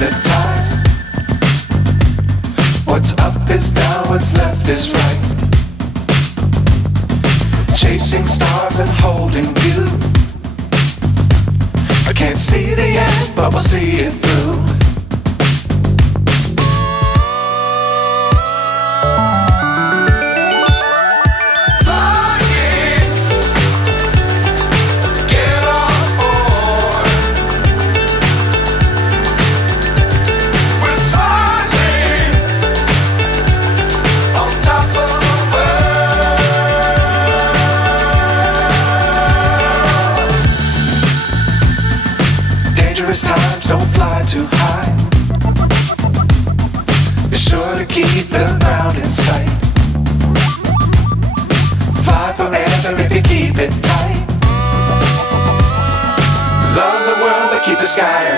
hypnotized. What's up is down, what's left is right. Chasing stars and holding you. I can't see the end, but we'll see it through. Times don't fly too high. Be sure to keep the ground in sight. Fly forever if you keep it tight. Love the world but keep the sky